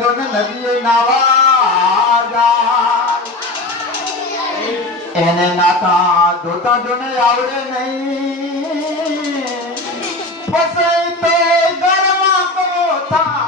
जो जो नदीअ नवा इन नात था,